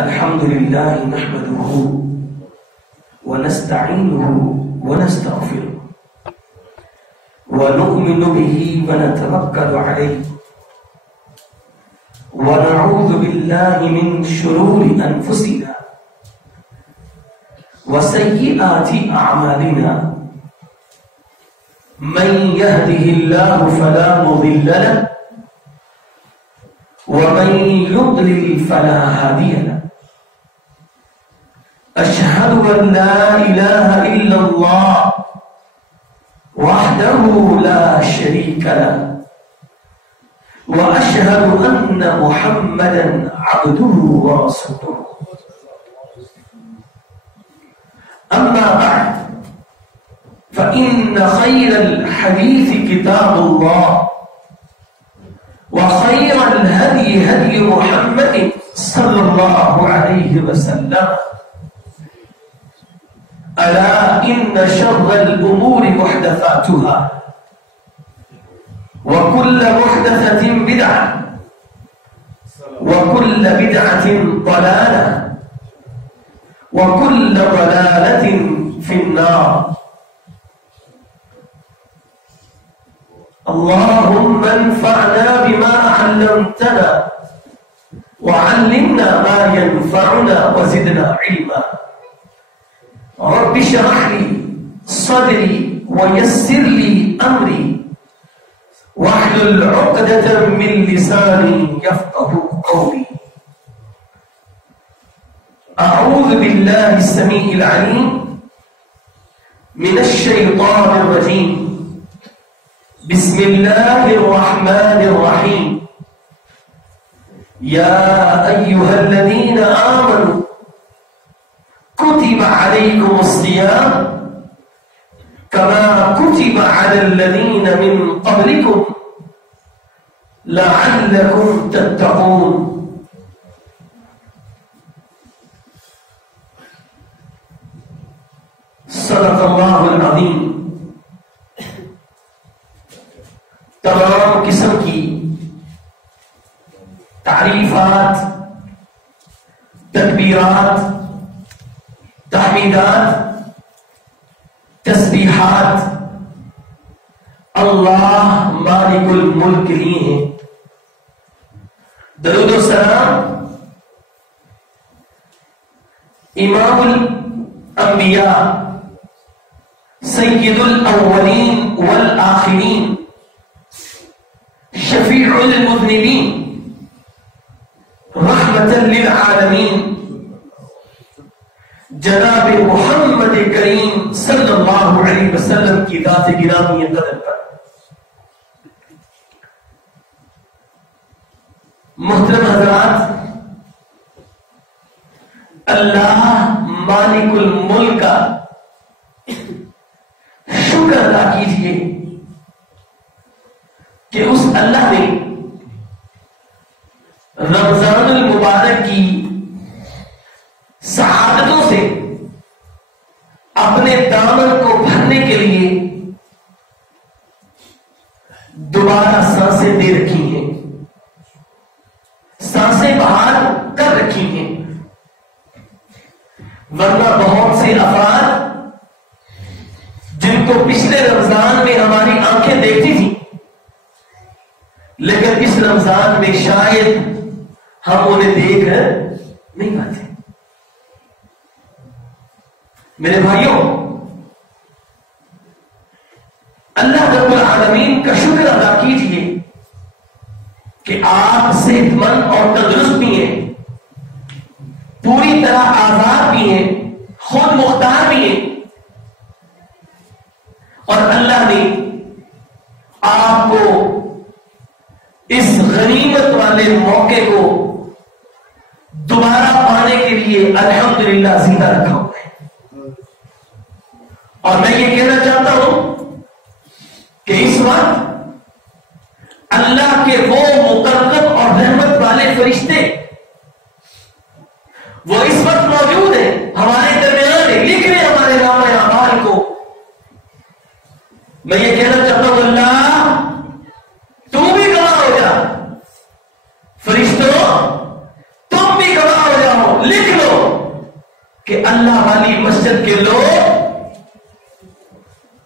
الحمد لله نحمده ونستعينه ونستغفره ونؤمن به ونتوكل عليه ونعوذ بالله من شرور أنفسنا وسيئات أعمالنا من يهده الله فلا مضل له ومن يضلل فلا هادي له أشهد أن لا إله إلا الله وحده لا شريك له وأشهد أن محمدا عبده ورسوله أما بعد فإن خير الحديث كتاب الله وخير الهدي هدي محمد صلى الله عليه وسلم ألا إن شر الأمور محدثاتها وكل محدثة بدعة وكل بدعة ضلالة وكل ضلالة في النار. اللهم انفعنا بما علمتنا وعلمنا ما ينفعنا وزدنا علما. رب اشرح لي صدري ويسر لي أمري واحلل عقدة من لساني يفقه قولي. أعوذ بالله السميع العليم من الشيطان الرجيم. بسم الله الرحمن الرحيم. يا أيها الذين آمنوا كتب عليكم الصيام كما كتب على الذين من قبلكم لعلكم تتقون. صدق اللہ العظیم. تمام قسم کی تعریفات، تکبیرات، تحمیدات، تسبیحات اللہ مالک الملک کے لیے ہیں. درود و سلام امام الانبیاء سید الاولین والآخرین شفیع المذنبین رحمت للعالمین جناب محمد کریم صلی اللہ علیہ وسلم کی ذات گرامی قدر پر. محترم حضرات، اللہ مالک الملک کا شکر ادا کیجئے کہ اس اللہ نے رمضان المبارک کی سعادتوں سے اپنے دامن کو بھرنے کے لیے دوبارہ سانسیں دے رکھی ہیں، سانسیں باہر کر رکھی ہیں. ورنہ بہت سے افراد جن کو پچھلے رمضان میں ہماری آنکھیں دیکھتی تھیں، لیکن اس رمضان میں شاید ہم انہیں دیکھ نہیں پاتے. میرے بھائیوں، اللہ رب العالمین کا شکر ادا کیجئے کہ آپ صحت مند اور تندرست بھی ہیں، پوری طرح آزاد بھی ہیں، خود مختار بھی ہیں، اور اللہ نے آپ کو اس غنیمت والے موقع کو دوبارہ پانے کے لیے الحمدللہ زندہ رکھا ہوا ہے. اور میں یہ کہنا چاہتا ہوں کہ اس وقت اللہ کے وہ مقرب اور رحمت والے فرشتے وہ اس وقت موجود ہیں، ہمارے درمیان لکھ رہے ہیں ہمارے نام اعمال کو. میں یہ کہنا چاہتا ہوں اللہ تو بھی گواہ ہو جا، فرشتوں تم بھی گواہ ہو جاؤ، کہ اللہ والی مسجد کے لوگ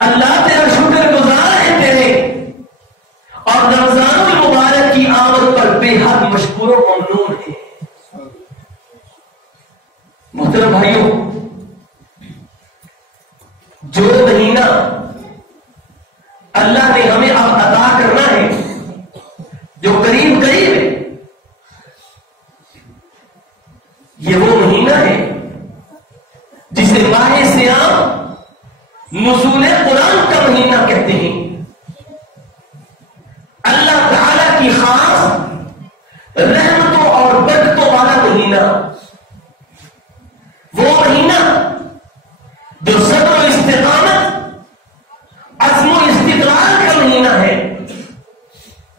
اللہ تیرا شکر گزار ہے تیرے، اور رمضان المبارک کی آمد پر بے حد مشکور و ممنون ہے۔ محترم بھائیوں، جو مہینہ اللہ نے ہمیں اب عطا کرنا ہے، جو قریب قریب ہے، یہ وہ مہینہ ہے جسے ماہ صیام نزول قرآن کا مہینہ کہتے ہیں۔ اللہ تعالی کی خاص رحمتوں اور برکتوں والا مہینہ، وہ مہینہ جو صبر و استقامت، عزم و استقرار کا مہینہ ہے۔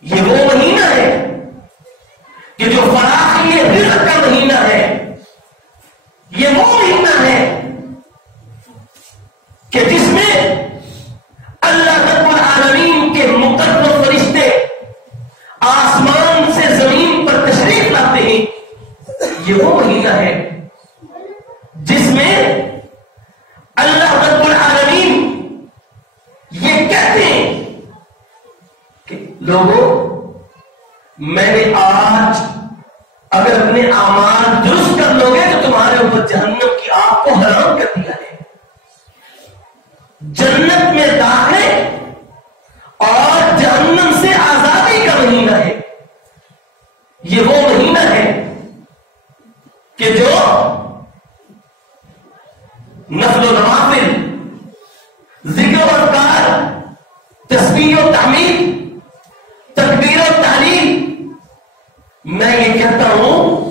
یہ وہ مہینہ ہے کہ جو فراخی رزق کا مہینہ ہے۔ یہ وہ مہینہ ہے کہ جس میں اللہ رب العالمین کے مقرب فرشتے آسمان سے زمین پر تشریف لاتے ہیں۔ یہ وہ مہینہ ہے جس میں اللہ رب العالمین یہ کہتے ہیں کہ لوگوں، میں نے آج اگر اپنے اعمال درست کر لو گے تو تمہارے اوپر جہنم کی آگ کو حرام کر دیا ہے۔ جنت میں داخلے اور جہنم سے آزادی کا مہینہ ہے۔ یہ وہ مہینہ ہے کہ جو نفل و نوافل، ذکر و اذکار، تسبیح و تحمید، تکبیر و تحلیل، میں یہ کہتا ہوں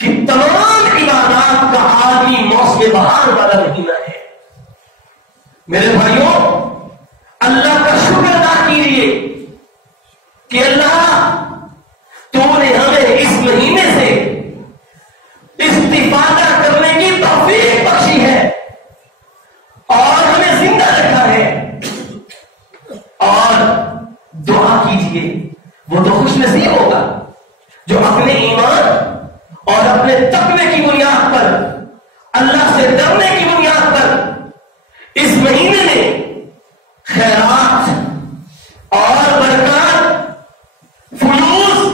کہ تمام عبادات کا عالمی موسم بہار والا مہینہ ہے۔ میرے بھائیوں، اللہ کا شکر ادا کیجیے کہ اللہ تو نے ہمیں اس مہینے سے استفادہ کرنے کی توفیق بخشی ہے اور ہمیں زندہ رکھا ہے۔ اور دعا کیجیے، وہ تو خوش نصیب ہوگا جو اپنے ایمان اور اپنے تقوی کی بنیاد پر، اللہ سے ڈرنے کی بنیاد پر اس مہینے میں خیرات اور برکات، فیوز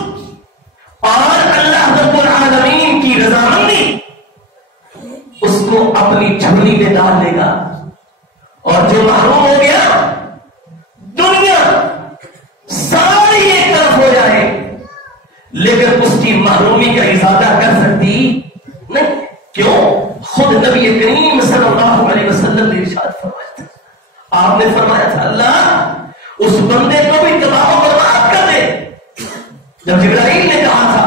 اور اللہ رب العالمین کی رضامندی اس کو اپنی جھولی میں ڈال لے گا، اور جو محروم ہو گیا، دنیا ساری ایک طرف ہو جائے لیکن اس کی محرومی کا ازالہ کر سکتی نہیں۔ کیوں؟ خود نبی کریم صلی اللہ علیہ وسلم نے ارشاد فرمایا تھا، آپ نے فرمایا تھا اللہ اس بندے کو بھی تباہ و برباد کر دے۔ جب جبرائیل نے کہا تھا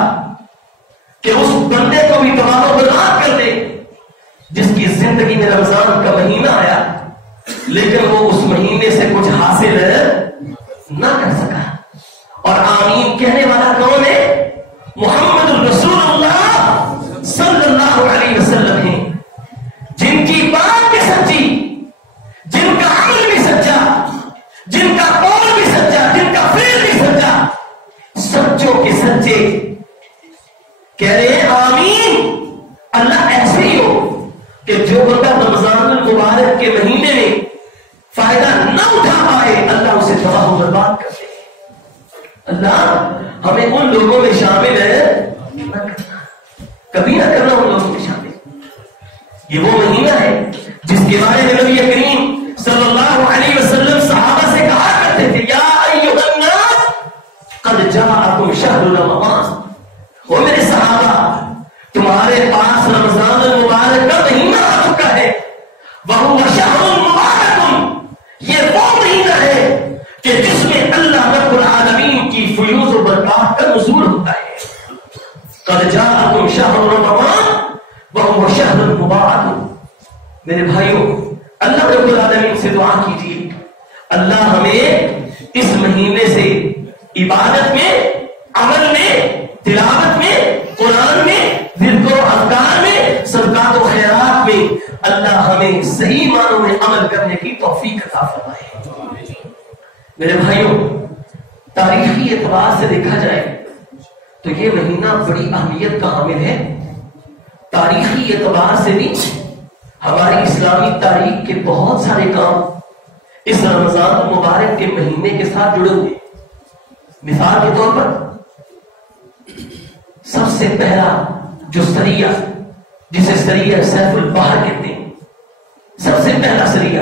کہ اس بندے کو بھی تباہ و برباد کر دے جس کی زندگی میں رمضان کا مہینہ آیا لیکن وہ اس مہینے سے کچھ حاصل نہ کر سکا، اور آمین کہنے والا کون ہے؟ محمد الرسول اللہ صلی اللہ علیہ وسلم ہیں، جن کی بات بھی سچی، جن کا عمل بھی سچا، جن کا قول بھی سچا، جن کا فعل بھی سچا، سچوں کے سچے کہہ رہے ہیں آمین۔ اللہ ایسے ہی ہو کہ جو بندہ رمضان المبارک کے مہینے میں فائدہ نہ اٹھا پائے اللہ اسے تباہ و برباد کر دے۔ اللہ ہمیں ان لوگوں میں شامل ہے نہ کرنا، کبھی نہ کرنا ان لوگوں میں شامل۔ یہ وہ مہینہ ہے جس کے بارے میں نبی کریم صلی اللہ علیہ وسلم صحابہ سے کہا کرتے تھے، یا ایھا الناس قد جاءکم شہر رمضان، وہ میرے صحابہ تمہارے پاس رمضان المبارک کا مہینہ آ چکا ہے، وَهُوَ شَهْرٌ مُبَارَكٌ، یہ وہ مہینہ ہے کہ جس میں اللہ رب العالمین کی فیوز و برکات کا نزول ہوتا ہے۔ قد جاءکم شہر رمضان وَهُوَ شَهْرٌ مُبَارَكٌ۔ میرے بھائیوں، اللہ رب العالمین سے دعا کیجیے اللہ ہمیں اس مہینے سے عبادت میں، عمل میں، تلاوت میں، قرآن میں، ذکر و اذکار میں، صدقات و خیرات میں اللہ ہمیں صحیح معنوں میں عمل کرنے کی توفیق عطا فرمائے۔ میرے بھائیوں، تاریخی اعتبار سے دیکھا جائے تو یہ مہینہ بڑی اہمیت کا حامل ہے، تاریخی اعتبار سے بھی ہماری اسلامی تاریخ کے بہت سارے کام اس رمضان المبارک کے مہینے کے ساتھ جڑے ہوئے. مثال کے طور پر سب سے پہلا جو سریہ، جسے سریہ سیف البحر کہتے ہیں، سب سے پہلا سریہ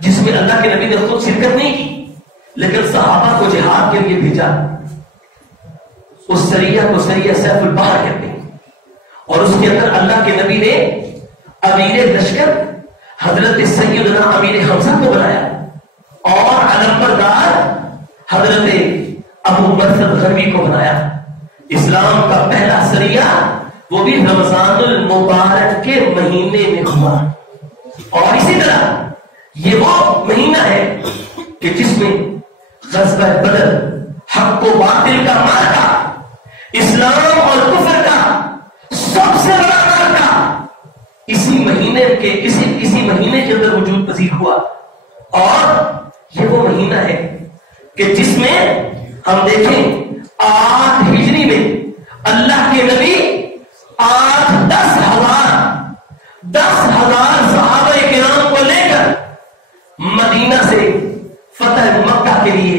جس میں اللہ کے نبی نے خود شرکت نہیں کی لیکن صحابہ کو جہاد کے لیے بھیجا، اس سریہ کو سریہ سیف البحر کہتے ہیں. اور اس کے اندر اللہ کے نبی نے امیر لشکر حضرت سیدنا امیر حمزہ کو بنایا اور علمبردار حضرت ابو مرثد غربی کو بنایا. اسلام کا پہلا سریہ وہ بھی رمضان المبارک کے مہینے میں ہوا. اور اسی طرح یہ وہ مہینہ ہے کہ جس میں غزوہ بدر، حق و باطل کا معرکہ، اسلام اور کفر کا سب سے بڑا معرکہ اسی مہینے کے اندر وجود پذیر ہوا. اور یہ وہ مہینہ ہے کہ جس میں ہم دیکھیں 8 ہجری میں اللہ کے نبی 10,000 صحابہ کرام کو لے کر مدینہ سے فتح مکہ کے لیے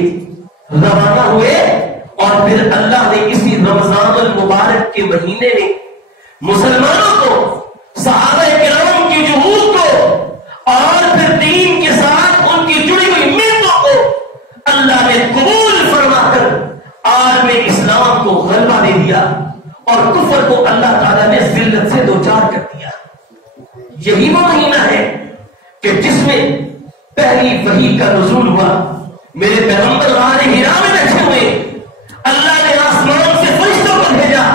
روانہ ہوئے. اور پھر اللہ نے اسی رمضان المبارک کے مہینے میں مسلمانوں کو، صحابہ کرام کی جہود کو اور پھر دین کے ساتھ ان کی جڑی ہوئی محنتوں کو اللہ نے قبول فرما کر عالم اسلام کو غلبہ دے دیا اور کفر کو اللہ تعالیٰ نے ذلت سے دوچار کر دیا. یہی وہ مہینہ ہے کہ جس میں پہلی وحی کا نزول ہوا. میرے پیغمبر غار حرا میں بیٹھے ہوئے اللہ نے آسمان سے فرشتوں کو بھیجا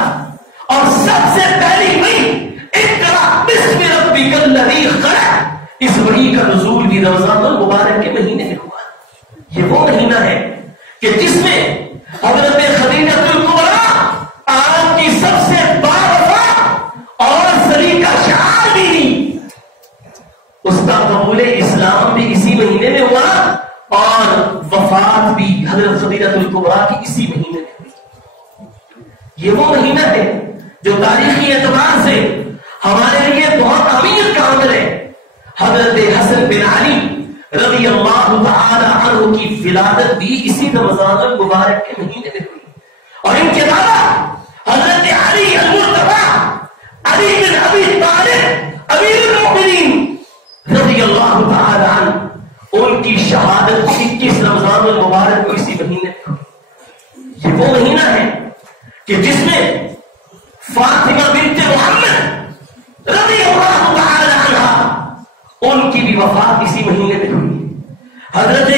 اور سب سے پہلی وحی اقرأ باسم ربک الذی خلق، اس وحی کا نزول بھی رمضان المبارک کے مہینے میں ہوا. یہ وہ مہینہ ہے کہ جس میں حضرت خدیجہ الکبریٰ آپ کی سب سے باوفا اور سلیقہ شعار بھی، اس کا قبول اسلام بھی اسی مہینے میں ہوا اور وفات بھی حضرت خدیجہ الکبریٰ کی اسی مہینے میں ہوئی. یہ وہ مہینہ ہے جو تاریخی اعتبار سے ہمارے لیے بہت اہمیت کا حامل ہے. حضرت حسن بن علی رضی اللہ تعالی عنہ کی ولادت بھی اسی رمضان المبارک کے مہینے میں ہوئی. اور ان کے بعد حضرت علی المرتضی علی بن ابی طالب امیر المؤمنین رضی اللہ تعالی عنہ، ان کی شہادت 21 رمضان المبارک کو اسی مہینے میں ہوئی. یہ وہ مہینہ ہے کہ جس میں فاطمہ بنت محمد رضی اللہ تعالی عنہ، ان کی بھی وفات اسی مہینے میں ہوئی. حضرت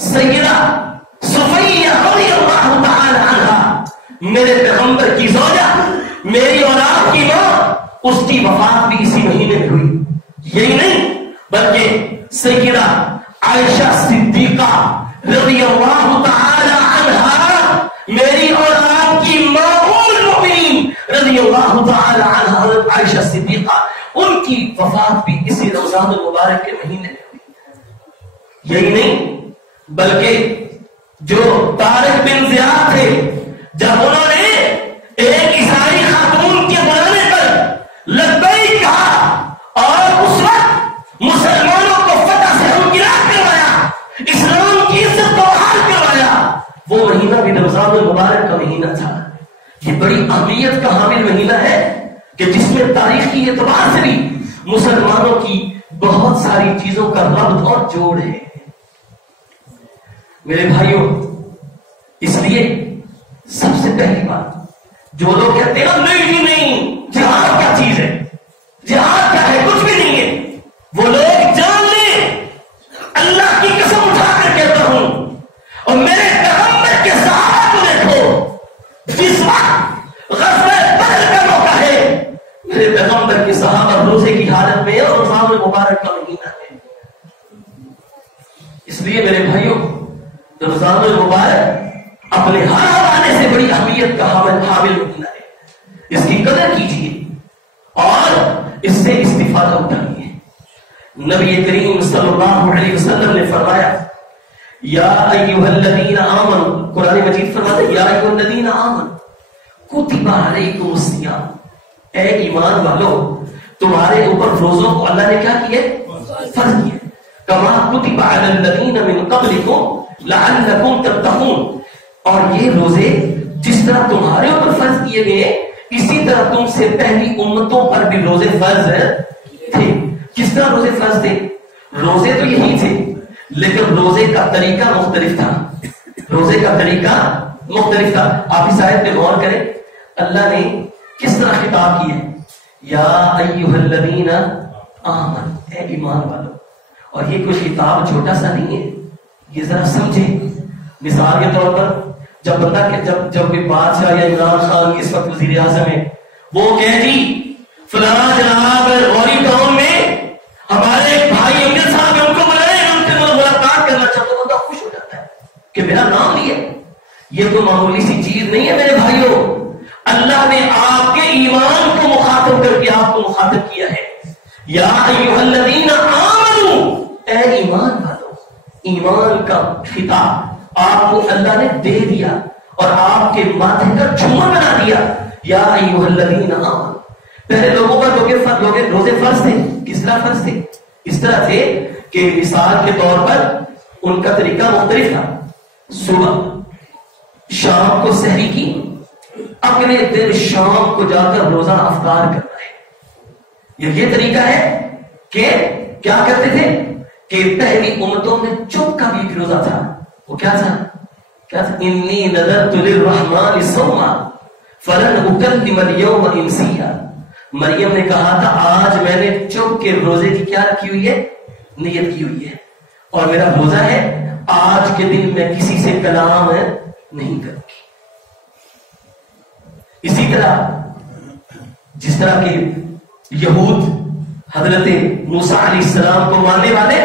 سیدہ صفیہ رضی اللہ تعالی عنہ، میرے پیغمبر کی زوجہ، میری اور آپ کی ماں، اس کی وفات بھی اسی مہینے میں ہوئی. یہی نہیں بلکہ سیدہ عائشہ صدیقہ رضی اللہ تعالی عنہا، میری اور آپ کی ماں ام المؤمنین رضی اللہ تعالی عنہا حضرت عائشہ صدیقہ، ان کی وفات بھی اسی رمضان المبارک کے مہینے میں ہوئی. یہی نہیں بلکہ جو طارق بن زیاد تھے، جب انہوں نے ایک عیسائی خاتون کے بلانے پر لبیک کہا اور اس وقت مسلمانوں کو فتح سے ہمکنار کروایا، اسلام کی عزت کو بحال کروایا، وہ مہینہ بھی رمضان المبارک کا مہینہ تھا. یہ بڑی اہمیت کا حامل مہینہ ہے کہ جس میں تاریخی اعتبار سے بھی مسلمانوں کی بہت ساری چیزوں کا ربط اور جوڑ ہے. میرے بھائیوں، اس لیے سب سے پہلی بات، جو لوگ کہتے ہیں نہیں جی نہیں، جہاد کیا چیز ہے، جہاد کیا ہے، کچھ بھی نہیں ہے، وہ لوگ جان لیں، اللہ کی قسم اٹھا کر کہتا ہوں، اور میرے پیغمبر کے صحابہ کو دیکھو، جس وقت غزوہ بدر کا موقع ہے، میرے پیغمبر کے صحابہ روزے کی حالت میں اور رمضان المبارک کا مہینہ ہے. اس لیے میرے بھائیوں، رمضان المبارک اپنے ہر حوالے سے بڑی اہمیت کا حامل مہینہ ہے. اس کی قدر کیجیے اور اس سے استفادہ اٹھائیے. نبی کریم صلی اللہ علیہ وسلم نے فرمایا، یا ایھا الذین آمنوا، قرآن مجید فرماتا ہے یا ایھا الذین آمنوا کتب علیکم الصیام، اے ایمان والو تمہارے اوپر روزوں کو اللہ نے کیا کیا؟ فرض کیا. کما کتب علی الذین من قبلکم لعلکم تتقون. اور یہ روزے جس طرح تمہارے اوپر فرض کیے گئے اسی طرح تم سے پہلی امتوں پر بھی روزے فرض تھے. کس طرح روزے فرض تھے؟ روزے تو یہی تھے لیکن روزے کا طریقہ مختلف تھا. روزے کا طریقہ مختلف تھا. آپ اس آیت پہ غور کریں, اللہ نے کس طرح خطاب کیا؟ یا ایھا الذین آمنوا, اے ایمان والو. اور یہ کوئی خطاب چھوٹا سا نہیں ہے, یہ ذرا سمجھیں. مثال کے طور پر جب بندہ جب کوئی بادشاہ یا عمران خان اس وقت وزیر اعظم ہے, وہ کہے جی فلاں جناب غوری ٹاؤن میں ہمارے ایک بھائی امجد صاحب ہیں, ان کو بلائیں, ان سے ملاقات کرنا چاہتا ہوں, بندہ خوش ہو جاتا ہے کہ میرا نام لیا. یہ تو معمولی سی چیز نہیں ہے میرے بھائیوں. اللہ نے آپ کے ایمان کو مخاطب کر کے آپ کو مخاطب کیا ہے. یا ایھا الذین آمنوا, اے ایمان والو. ایمان کا خطاب آپ کو اللہ نے دے دیا اور آپ کے ماتھے کا جھومر بنا دیا. یا ایھا الذین آمنوا. پہلے لوگوں پر روزے فرض تھے. کس طرح فرض تھے؟ اس طرح تھے کہ مثال کے طور پر ان کا طریقہ مختلف تھا. صبح شام کو سحری کی, اگلے دن شام کو جا کر روزہ افطار کرنا ہے. یہ طریقہ ہے کہ کیا کرتے تھے کہ پہلی امتوں میں چپ کا بھی ایک روزہ تھا. وہ کیا تھا؟ انی نذرت للرحمن صوما فلن اکلم اليوم انسیا. مریم نے کہا تھا آج میں نے چپ کے روزے کی کیا رکھی ہوئی ہے؟ نیت کی ہوئی ہے, اور میرا روزہ ہے آج کے دن میں کسی سے کلام نہیں کروں گی. اسی طرح جس طرح کہ یہود حضرت موسیٰ علیہ السلام کو ماننے والے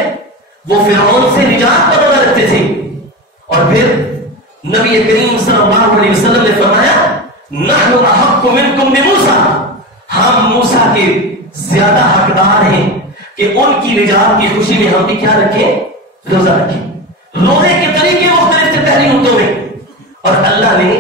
وہ فرعون سے نجات پر روزہ رکھتے تھے, اور پھر نبی کریم صلی اللہ علیہ وسلم نے فرمایا نحن احق منکم بموسیٰ, ہم موسیٰ کے زیادہ حقدار ہیں کہ ان کی نجات کی خوشی میں ہم بھی کیا رکھیں؟ روزہ رکھیں. روزے کے طریقے مختلف تھے پہلی امتوں میں, اور اللہ نے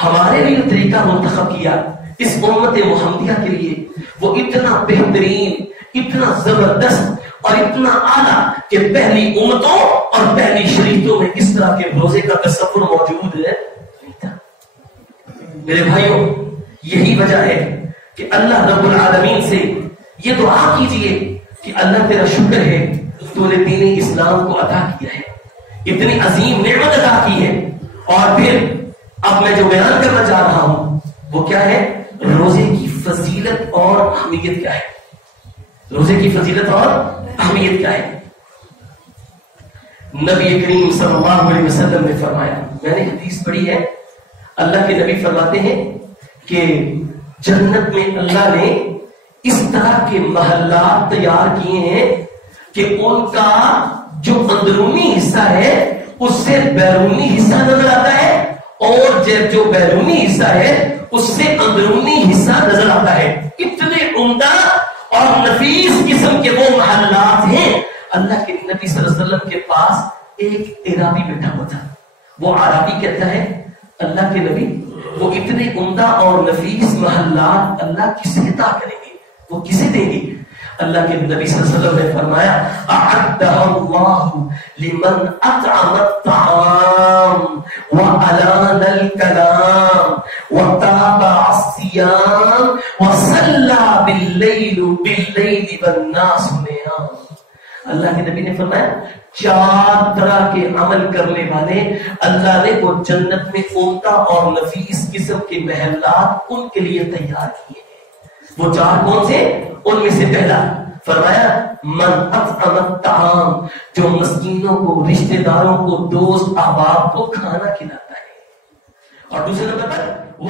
ہمارے لیے طریقہ منتخب کیا اس امت محمدیہ کے لیے. وہ اتنا بہترین, اتنا زبردست اور اتنا اعلیٰ کہ پہلی امتوں اور پہلی شریعتوں میں اس طرح کے روزے کا تصور موجود نہیں تھا. میرے بھائیوں, یہی وجہ ہے کہ اللہ رب العالمین سے یہ دعا کیجئے کہ اللہ تیرا شکر ہے تو نے دین اسلام کو عطا کیا ہے, اتنی عظیم نعمت عطا کی ہے. اور پھر اب میں جو بیان کرنا چاہ رہا ہوں وہ کیا ہے؟ روزے کی فضیلت اور اہمیت کیا ہے. روزے کی فضیلت اور اہمیت کیا ہے؟ نبی کریم صلی اللہ علیہ وسلم نے فرمایا, میں نے حدیث پڑھی ہے, اللہ کے نبی فرماتے ہیں کہ جنت میں اللہ نے اس طرح کے محلات تیار کیے ہیں کہ ان کا جو اندرونی حصہ ہے اس سے بیرونی حصہ نظر آتا ہے, اور جو بیرونی حصہ ہے اس سے اندرونی حصہ نظر آتا ہے. اتنے عمدہ اور نفیس قسم کے وہ محلات ہیں. اللہ کے نبی صلی اللہ علیہ وسلم کے پاس ایک عرابی بیٹھا ہوا تھا. وہ عرابی کہتا ہے اللہ کے نبی وہ اتنے عمدہ اور نفیس محلات اللہ کسے عطا کریں گے, وہ کسے دیں گے؟ اللہ کے نبی صلی اللہ علیہ وسلم نے فرمایا اعدها اللہ لمن اطعم الطعام وألان الكلام وتابع الصيام وصلى بالليل والناس نيام. اللہ کے نبی نے فرمایا 4 طرح کے عمل کرنے والے اللہ نے وہ جنت میں عمدہ اور نفیس قسم کے محلات ان کے لیے تیار کیے ہیں. وہ 4 کون سے؟ ان میں سے پہلا فرمایا من اطعم الطعام, جو مسکینوں کو, رشتہ داروں کو, دوست احباب کو کھانا کھلاتا ہے. اور دوسرے نمبر پر وہ